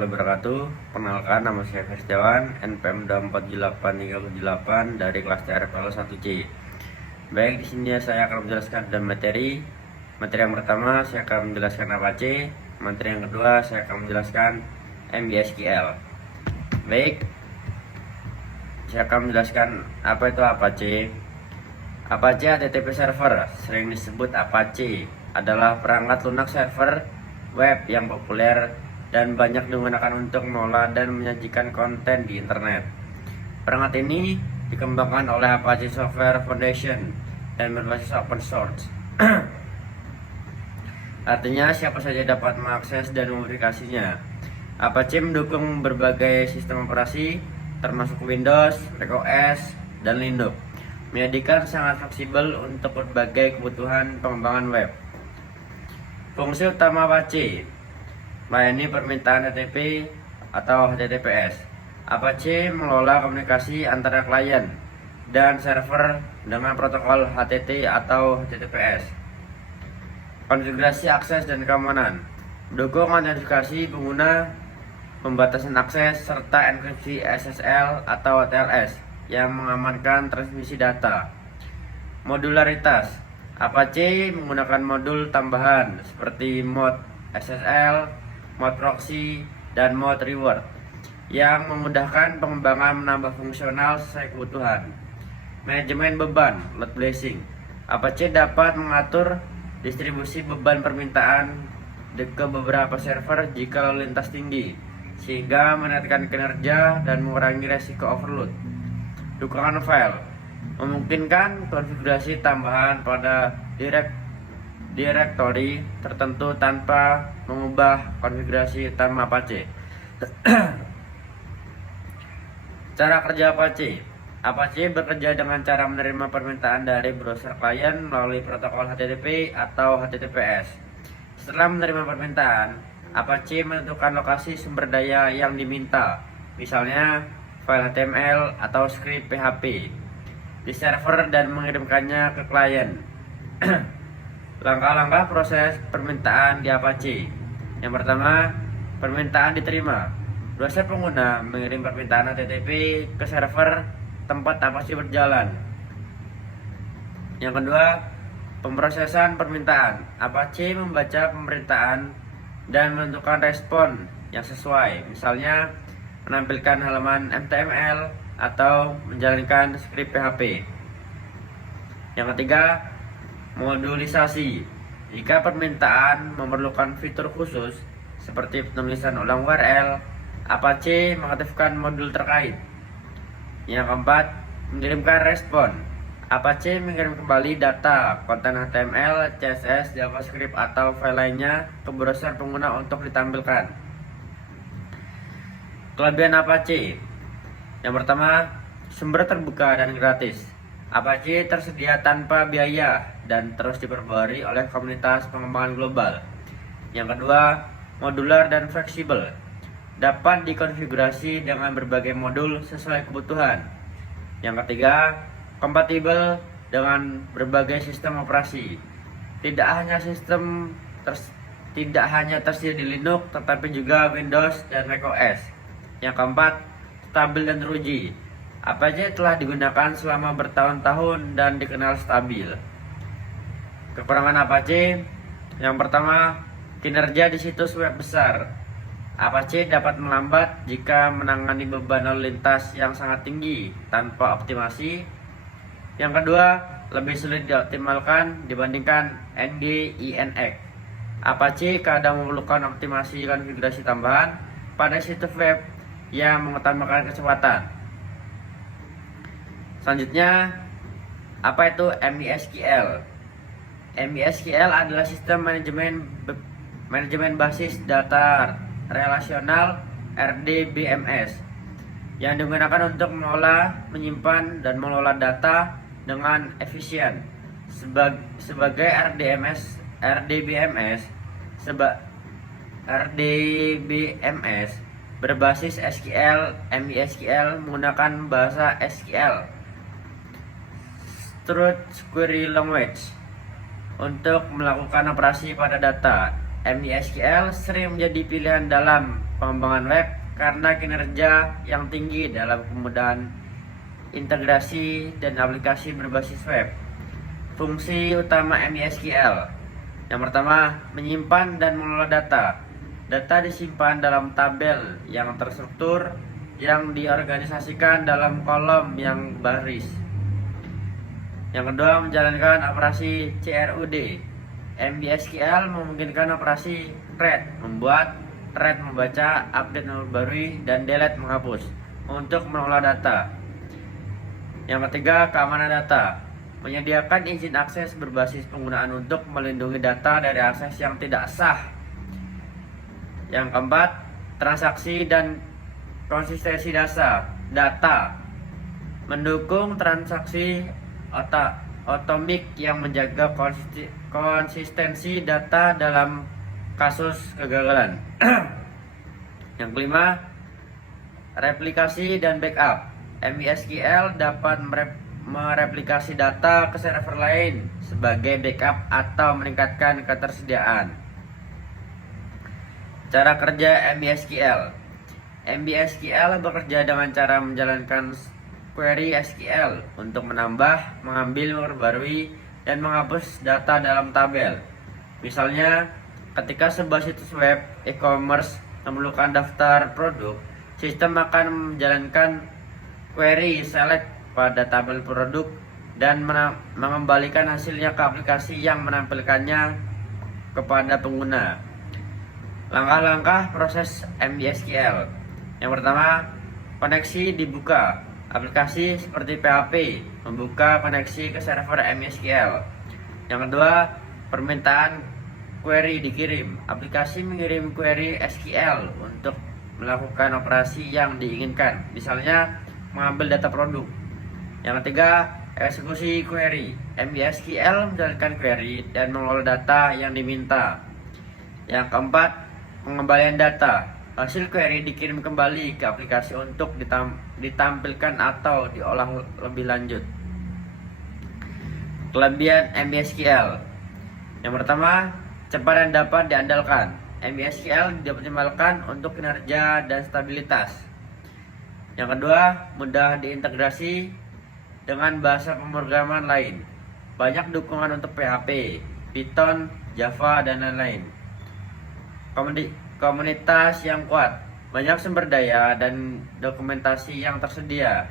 warahmatullahi wabarakatuh. Perkenalkan, nama saya Firstiawan, NPM 247838 dari kelas TRPL 1C. Baik, di sini saya akan menjelaskan dan materi. Materi yang pertama saya akan menjelaskan Apache. Materi yang kedua saya akan menjelaskan MySQL. Baik, saya akan menjelaskan apa itu Apache. Apache HTTP server, sering disebut Apache, adalah perangkat lunak server web yang populer dan banyak digunakan untuk mengolah dan menyajikan konten di internet. Perangkat ini dikembangkan oleh Apache Software Foundation dan berbasis open source. Artinya siapa saja dapat mengakses dan memodifikasinya. Apache mendukung berbagai sistem operasi termasuk Windows, macOS, dan Linux. Menjadikan sangat fleksibel untuk berbagai kebutuhan pengembangan web. Fungsi utama Apache melayani permintaan HTTP atau HTTPS. Apache mengelola komunikasi antara klien dan server dengan protokol HTTP atau HTTPS. Konfigurasi akses dan keamanan, mendukung autentifikasi pengguna, pembatasan akses, serta enkripsi SSL atau TLS yang mengamankan transmisi data. Modularitas, Apache menggunakan modul tambahan seperti mode SSL, mode proxy, dan mode reward yang memudahkan pengembangan menambah fungsional sesuai kebutuhan. Manajemen beban, load balancing, Apache dapat mengatur distribusi beban permintaan ke beberapa server jika lalu lintas tinggi, sehingga meningkatkan kinerja dan mengurangi resiko overload. Dukungan file memungkinkan konfigurasi tambahan pada direktori tertentu tanpa mengubah konfigurasi utama Apache. Cara kerja Apache. Apache bekerja dengan cara menerima permintaan dari browser klien melalui protokol HTTP atau HTTPS. Setelah menerima permintaan, Apache menentukan lokasi sumber daya yang diminta, misalnya file HTML atau skrip PHP, di server dan mengirimkannya ke klien. Langkah-langkah proses permintaan di Apache. Yang pertama, permintaan diterima. Browser pengguna mengirim permintaan HTTP ke server tempat Apache berjalan. Yang kedua, pemrosesan permintaan. Apache membaca permintaan dan menentukan respon yang sesuai, misalnya menampilkan halaman HTML atau menjalankan skrip PHP. Yang ketiga, modulisasi. Jika permintaan memerlukan fitur khusus seperti penulisan ulang URL, Apache mengaktifkan modul terkait. Yang keempat, mengirimkan respon. Apache mengirim kembali data konten HTML, CSS, JavaScript atau file lainnya ke browser pengguna untuk ditampilkan. Kelebihan Apache. Yang pertama, sumber terbuka dan gratis. Apache tersedia tanpa biaya dan terus diperbarui oleh komunitas pengembangan global. Yang kedua, modular dan fleksibel. Dapat dikonfigurasi dengan berbagai modul sesuai kebutuhan. Yang ketiga, kompatibel dengan berbagai sistem operasi. Tidak hanya tersedia di Linux, tetapi juga Windows dan macOS. Yang keempat, stabil dan teruji. Apache telah digunakan selama bertahun-tahun dan dikenal stabil. Kekurangan Apache. Yang pertama, kinerja di situs web besar. Apache dapat melambat jika menangani beban lalu lintas yang sangat tinggi tanpa optimasi. Yang kedua, lebih sulit dioptimalkan dibandingkan NGINX. Apache kadang memerlukan optimasi konfigurasi tambahan pada situs web yang mengutamakan kecepatan. Selanjutnya, apa itu MySQL? MySQL adalah sistem manajemen basis data relasional RDBMS yang digunakan untuk mengolah, menyimpan, dan mengelola data dengan efisien. Sebagai RDBMS berbasis SQL, MySQL menggunakan bahasa SQL, Structured Query Language, untuk melakukan operasi pada data. MySQL sering menjadi pilihan dalam pengembangan web karena kinerja yang tinggi dalam kemudahan integrasi dan aplikasi berbasis web. Fungsi utama MySQL. Yang pertama, menyimpan dan mengelola data. Data disimpan dalam tabel yang terstruktur yang diorganisasikan dalam kolom yang baris. Yang kedua, menjalankan operasi CRUD. MySQL memungkinkan operasi read, membuat, read membaca, update memperbarui, dan delete menghapus untuk mengelola data. Yang ketiga, keamanan data. Menyediakan izin akses berbasis penggunaan untuk melindungi data dari akses yang tidak sah. Yang keempat, transaksi dan konsistensi data. Mendukung transaksi otomik yang menjaga konsistensi data dalam kasus kegagalan. Yang kelima, replikasi dan backup. MySQL dapat mereplikasi data ke server lain sebagai backup atau meningkatkan ketersediaan. Cara kerja MySQL. MySQL bekerja dengan cara menjalankan query SQL untuk menambah, mengambil, memperbarui, dan menghapus data dalam tabel. Misalnya, ketika sebuah situs web e-commerce memerlukan daftar produk, sistem akan menjalankan query select pada tabel produk dan mengembalikan hasilnya ke aplikasi yang menampilkannya kepada pengguna. Langkah-langkah proses MySQL. Yang pertama, koneksi dibuka. Aplikasi seperti PHP membuka koneksi ke server MySQL. Yang kedua, permintaan query dikirim. Aplikasi mengirim query SQL untuk melakukan operasi yang diinginkan, misalnya mengambil data produk. Yang ketiga, eksekusi query. MySQL menjalankan query dan mengelola data yang diminta. Yang keempat, pengembalian data. Hasil query dikirim kembali ke aplikasi untuk ditampilkan atau diolah lebih lanjut. Kelebihan MySQL. Yang pertama, cepat dan dapat diandalkan. MySQL dioptimalkan untuk kinerja dan stabilitas. Yang kedua, mudah diintegrasi dengan bahasa pemrograman lain. Banyak dukungan untuk PHP, Python, Java, dan lain-lain. Komunitas yang kuat, banyak sumber daya dan dokumentasi yang tersedia.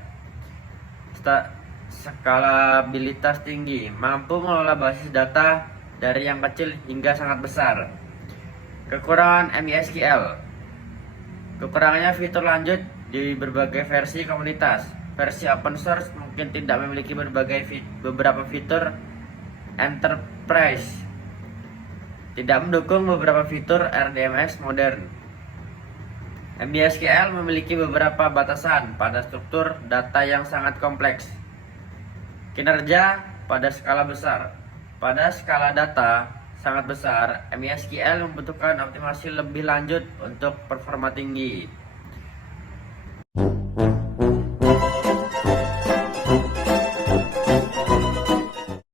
Skalabilitas tinggi, mampu mengelola basis data dari yang kecil hingga sangat besar. Kekurangan MySQL. Kekurangannya fitur lanjut di berbagai versi komunitas. Versi open source mungkin tidak memiliki beberapa fitur enterprise. Tidak mendukung beberapa fitur RDMS modern. MySQL memiliki beberapa batasan pada struktur data yang sangat kompleks. Kinerja pada skala besar. Pada skala data sangat besar, MySQL membutuhkan optimasi lebih lanjut untuk performa tinggi.